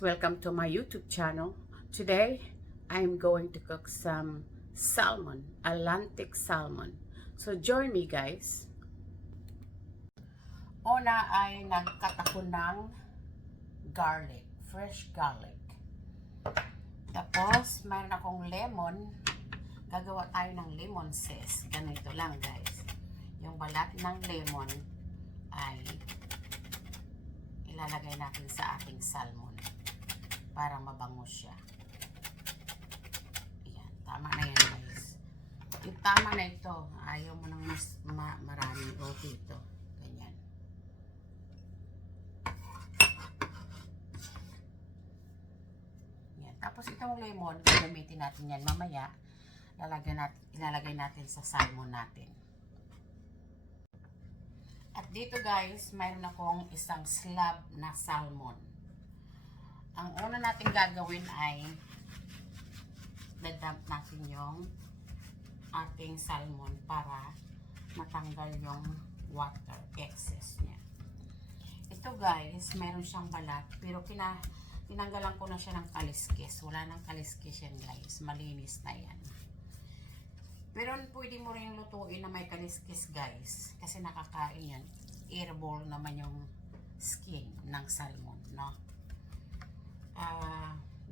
welcome to my YouTube channel. Today, I'm going to cook some salmon, Atlantic salmon. So join me guys. Una ay nagkat ako ng garlic, fresh garlic. Tapos, mayroon akong lemon. Gagawa tayo ng lemon zest. Ganito lang guys. Yung balat ng lemon ay ilalagay natin sa ating salmon para mabango siya. Ayan, tama na yan guys. Yung tama na ito, ayaw mo nang mas marami o dito. Ganyan. Yan. Tapos itong lemon, gagamitin natin yan mamaya. Ilalagay natin sa salmon natin. At dito guys, mayroon akong isang slab na salmon. Ang una natin gagawin ay dadump natin yung ating salmon para matanggal yung water excess niya. Ito guys, mayroon siyang balat pero tinanggalan ko na siya ng kaliskis. Wala nang kaliskis yan guys. Malinis na yan. Pero pwede mo rin lutuin na may kaliskis guys. Kasi nakakain yan. Airball naman yung skin ng salmon. No?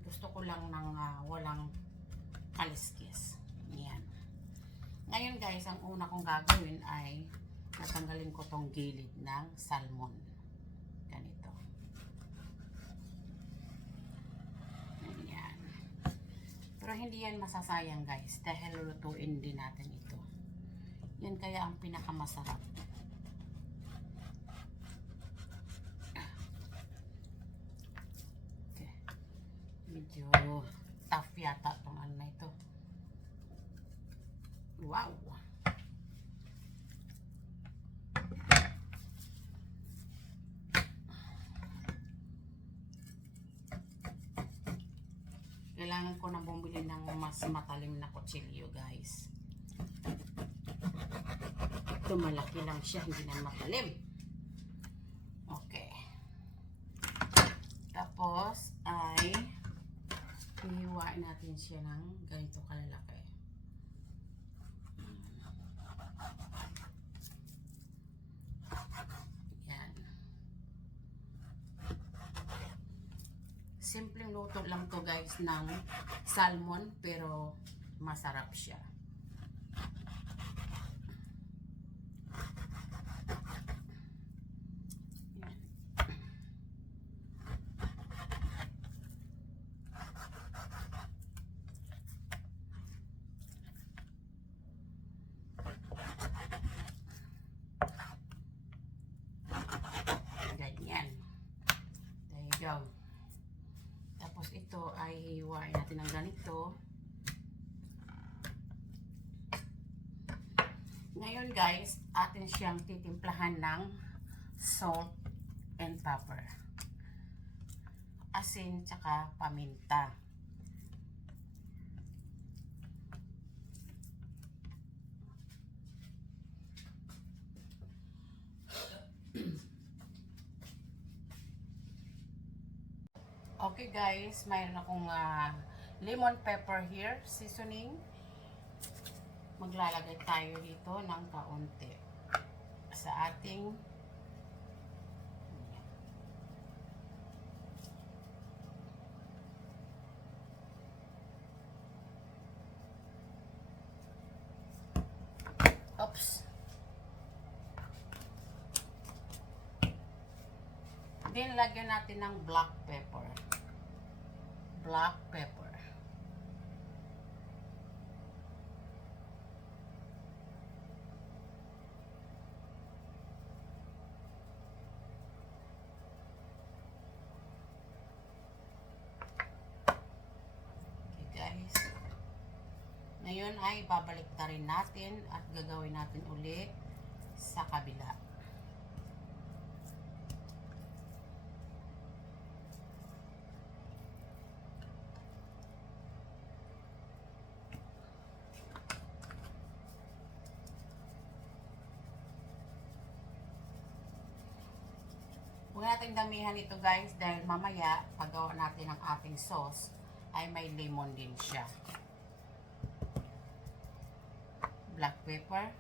Gusto ko lang ng walang kaliskis. Yan. Ngayon guys, ang una kong gagawin ay natanggalin ko tong gilid ng salmon. Ganito. Yan. Pero hindi yan masasayang guys dahil lulutuin din natin ito. Yan kaya ang pinakamasarap. Okay. Medyo tough yata itong ano na ito. Wow! Kailangan ko na bumili ng mas matalim na kutsilyo guys. Ito malaki lang siya, hindi na matalim. Okay. Tapos ay hihiwain natin siya ng ganito kalalaki. Yan. Simpleng luto lang to guys ng salmon pero masarap siya. Yan. Ganyan. There you go. Tapos ito ay hiwain natin ng ganito. Ngayon guys, atin siyang titimplahan ng salt and pepper. Asin tsaka paminta. Okay guys, mayroon akong lemon pepper here, seasoning. Maglalagay tayo dito ng kaunti sa ating oops. Then lagyan natin ng black pepper. Black pepper. Okay guys. Ngayon ay babalik na rin natin at gagawin natin uli sa kabila. Huwag natin damihan ito guys dahil mamaya paggawa natin ng ating sauce ay may lemon din siya. Black pepper.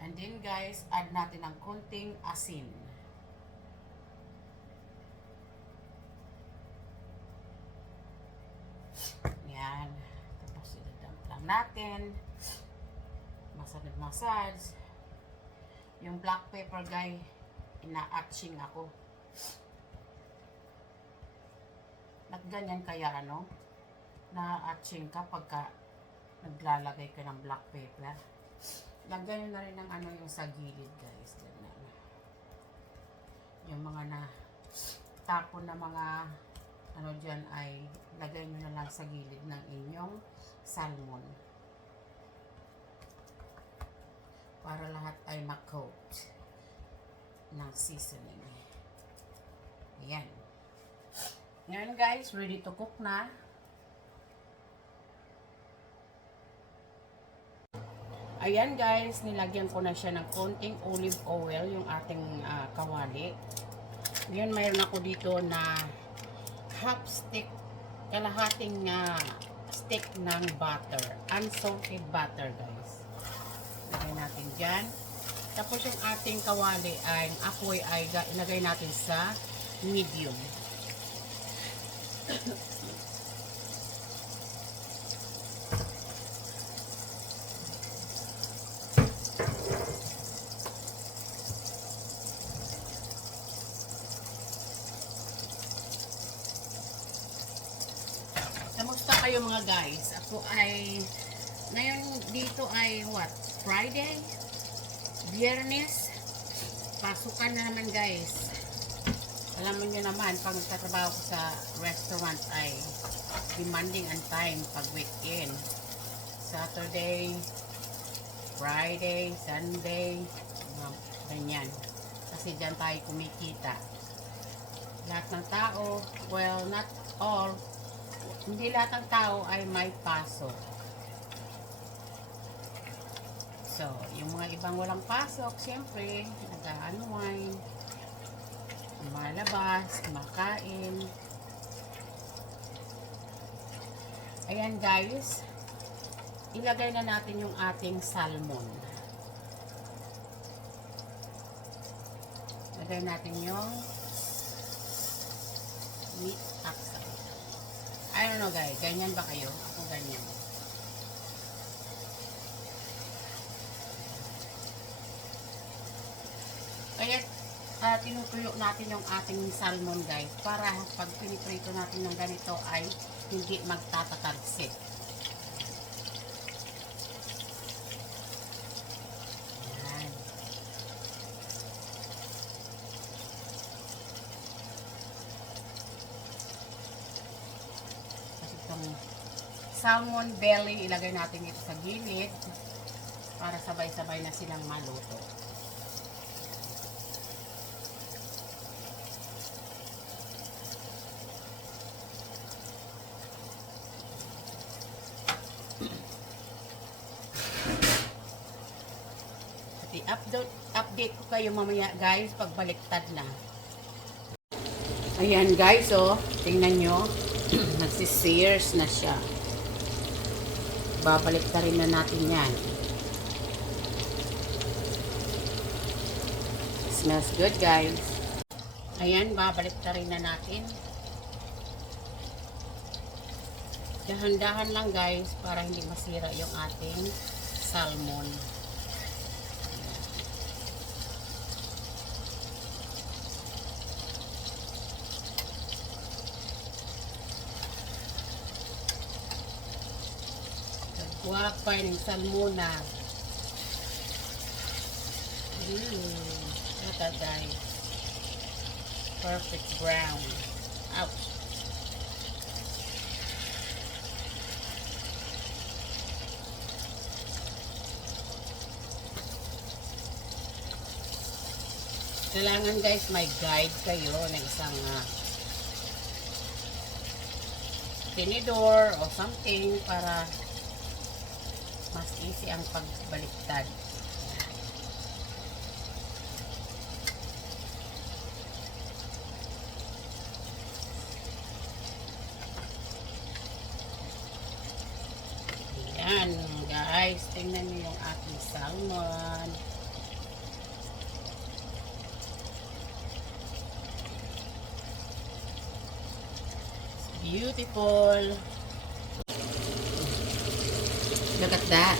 And then guys, add natin ng konting asin. Yan. Tapos idadump lang natin. Massage. Yung black pepper guys, ina-atching ako. At ganyan kaya ano, na-atching ka pagka naglalagay ka ng black pepper. Lagyan nyo na rin ng ano yung sa gilid guys. Ganyan. Yung mga na tapon na mga ano dyan ay lagay nyo na lang sa gilid ng inyong salmon. Para lahat ay ma-coat ng seasoning. Ayan. Ngayon guys, ready to cook na. Ayan guys, nilagyan ko na siya ng konting olive oil, yung ating kawali. Ngayon mayroon ako dito na half stick, kalahating stick ng butter. Unsalted butter guys. Lagay natin dyan. Tapos yung ating kawali ay apoy ay ilagay natin sa medium. Kamusta kayo mga guys? Ako ay ngayon dito ay what? Friday? Biyernes? Pasukan na naman guys. Alam niyo naman, pag nagtatrabaho ko sa restaurant ay demanding ang time pag weekend. Saturday, Friday, Sunday, ganyan. Kasi dyan tayo kumikita. Lahat ng tao, well, not all, hindi lahat ng tao ay may pasok. So, yung mga ibang walang pasok, siyempre, nag-unwind, malabas, makain. Ayan guys, ilagay na natin yung ating salmon. Ilagay natin yung meat axle. I don't know guys, ganyan ba kayo? Ako ganyan. Kaya tinutuyo natin yung ating salmon guys para pag piniprito natin ng ganito ay hindi magtatatalsik. Ayan. Kasi itong salmon belly ilagay natin ito sa gilid para sabay-sabay na silang maluto. Update ko kayo mamaya guys pagbaliktad na. Ayan guys, oh, tingnan nyo, nagsissears na siya. Babaliktarin na natin yan. Smells good guys. Ayan, babaliktarin na natin. Dahan-dahan lang guys para hindi masira yung ating salmon. Guwapay ng salmona. Ito guys. Perfect brown. Ouch. Kailangan guys, may guide kayo na isang tinidor o something para mas easy ang pagbaliktad. Ayan guys, tingnan niyo yung ating salmon. Beautiful. Look at that.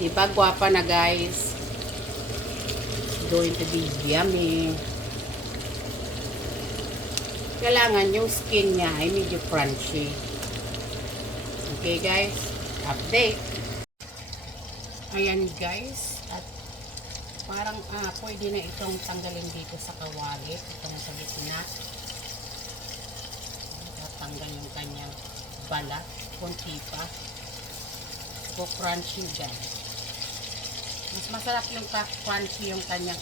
Diba guwapa na guys? It's going to be yummy. Kailangan yung skin niya ay medyo crunchy. Okay guys, update. Ayan guys, at parang pwede na itong tanggalin dito sa kawali, itong sa gitna. Tatanggal yung kanyang balat, konti pa. So crunchy guys. Mas masarap yung crunchy yung kanyang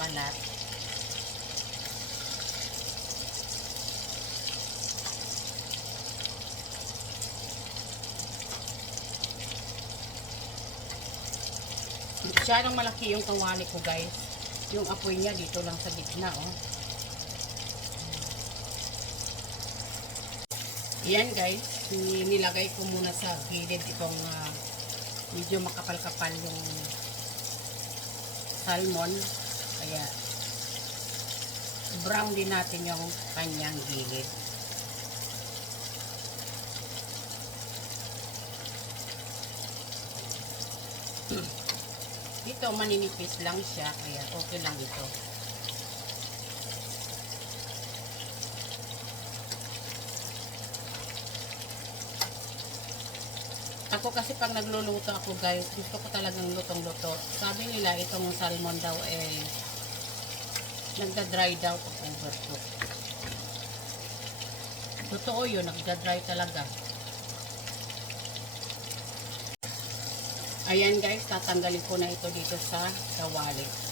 balat. Masyadong malaki yung kawali ko guys. Yung apoy niya dito lang sa gitna oh. Yan guys, nilagay ko muna sa gilid itong medyo makapal-kapal yung salmon. Kaya brown din natin yung kanyang gilid. Dito maninipis lang siya, kaya okay lang ito. Ako kasi pag nagluluto ako guys, gusto ko talagang lutong-luto. Sabi nila itong salmon daw nagda-dry daw pag overcook. Totoo yun, nagda-dry talaga. Ayan guys, tatanggalin ko na ito dito sa kawali.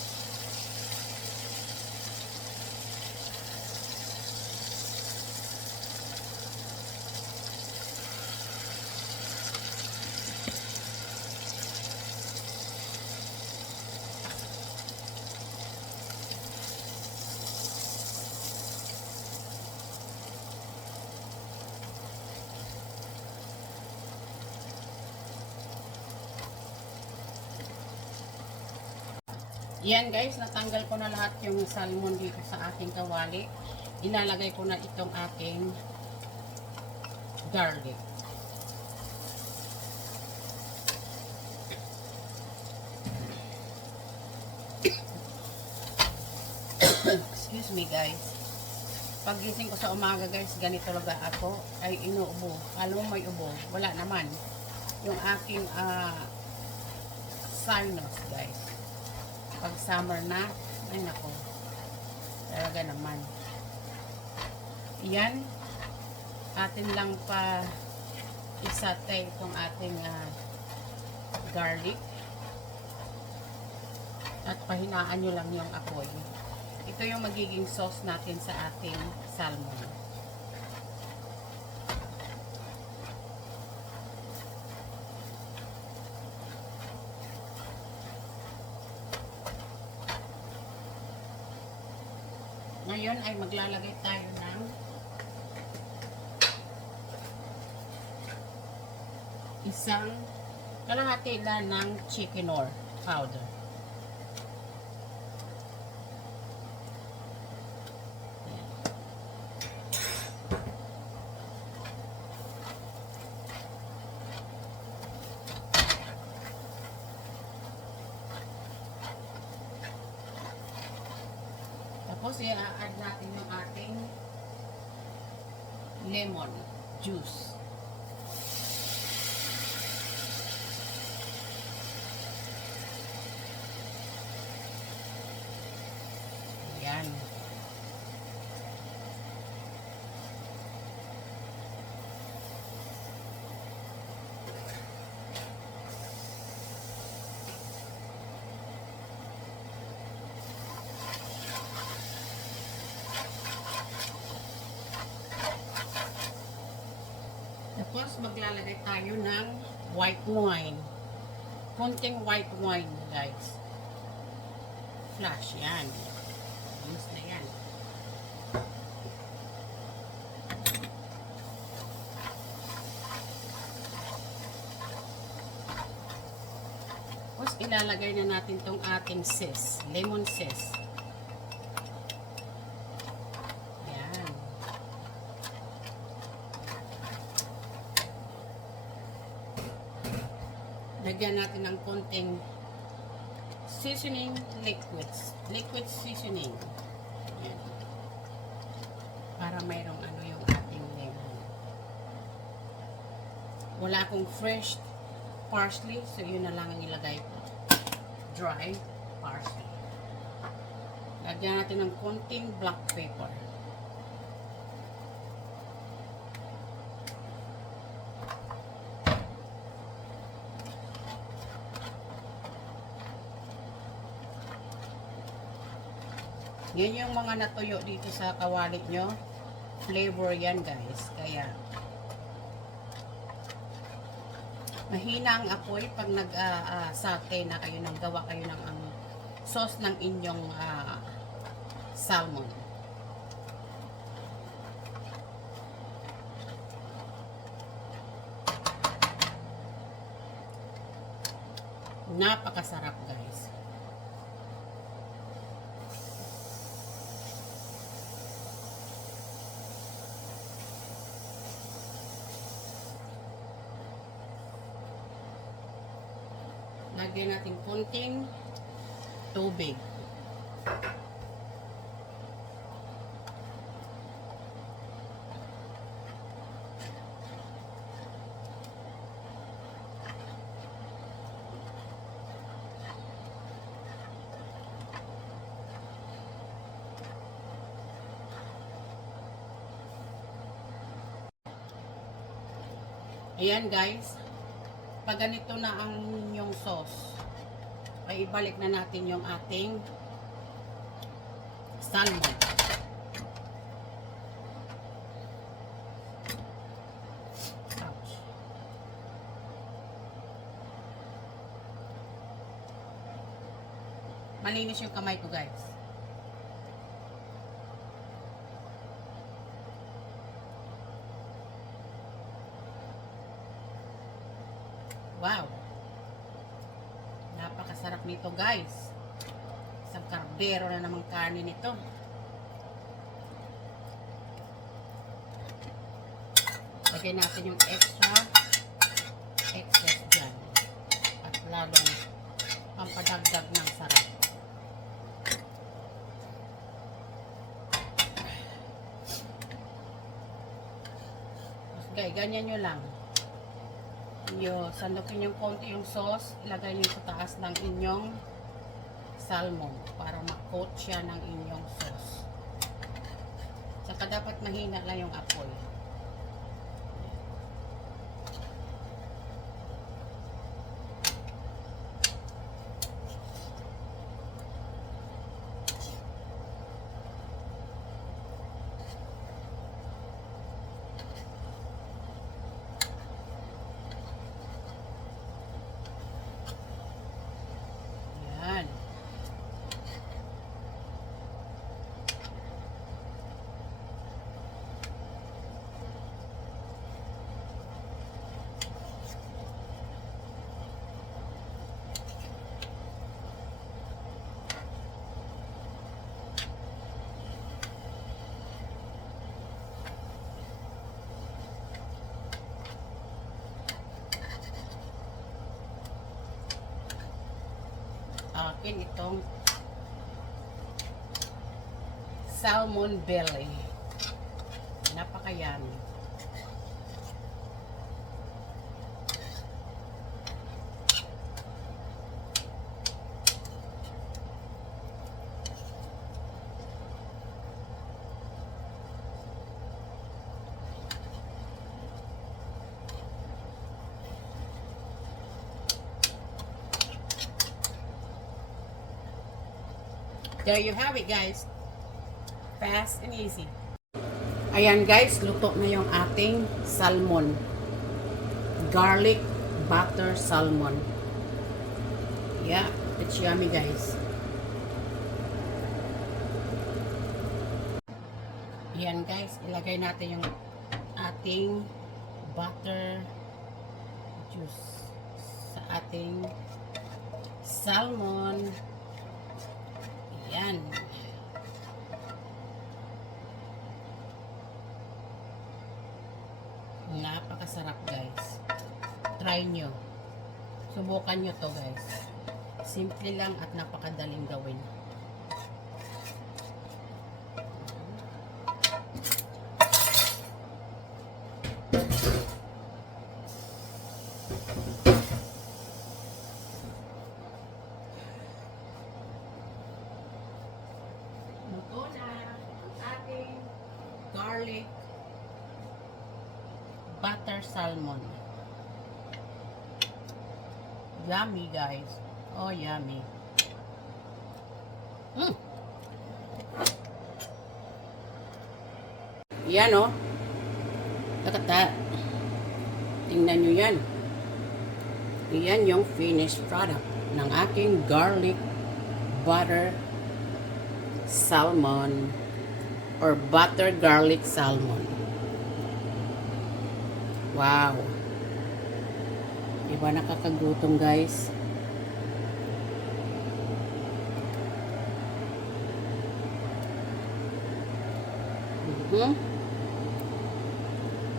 Yan guys, natanggal ko na lahat yung salmon dito sa aking kawali. Inalagay ko na itong aking garlic. Excuse me guys. Pagising ko sa umaga guys, ganito talaga ako ay inuubo. Alam mo may ubo? Wala naman. Yung aking sinus guys. Pag summer na, ay nako, talaga naman. Yan, atin lang pa isate itong ating garlic. At pahinaan nyo lang yung apoy. Ito yung magiging sauce natin sa ating salmon. Ngayon ay maglalagay tayo ng isang kalahati lang ng chicken-or powder. Ayan. Tapos i-add natin yung ating lemon juice. Ayan. Tapos, maglalagay tayo ng white wine. Konting white wine, guys. Flash, yan. Ayos na yan. Tapos, ilalagay na natin tong ating zest, lemon zest. Ayan. Lagyan natin ng konting seasoning liquids. Liquid seasoning. Ayan. Para mayroong ano yung ating lemon. Wala akong fresh parsley, so yun na lang ang ilagay ko. Dry parsley. Lagyan natin ng konting black pepper. Yan yung mga natuyo dito sa kawali nyo. Flavor yan, guys. Kaya, mahina ang apoy pag nag-saute na kayo nang gawa kayo ng sauce ng inyong salmon. Napakasarap, guys. Lagyan natin konting tubig. Ayan, guys. Pag ganito na ang inyong sauce, ay ibalik na natin yung ating salmon. Ouch. Malinis yung kamay ko, guys. Wow! Napakasarap nito, guys. Isang kardero na namang karne nito. Lagyan natin yung excess dyan. At lalong pampadagdag ng sarap. Guys, ganyan nyo lang. Sandukin yung konti yung sauce, ilagay nyo sa taas ng inyong salmon para ma-coat siya ng inyong sauce. Saka dapat mahina lang yung apoy. Akin itong salmon belly. Napakayami. There you have it, guys. Fast and easy. Ayan, guys, luto na yung ating salmon. garlic butter salmon. Yeah, it's yummy guys. Yan guys, ilagay natin yung ating butter juice sa ating salmon. Yan. Napakasarap guys. Try nyo. Subukan nyo to guys. Simple lang at napakadaling gawin. Luto na ang ating garlic butter salmon. Yummy guys. Oh, yummy. Yan oh. Takata. Tingnan nyo yan. Yan yung finished product ng aking garlic butter salmon or butter garlic salmon. Wow. Diba nakakagutom guys?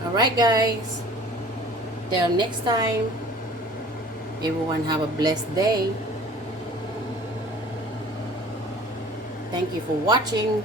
Alright guys. Till next time. Everyone have a blessed day. Thank you for watching.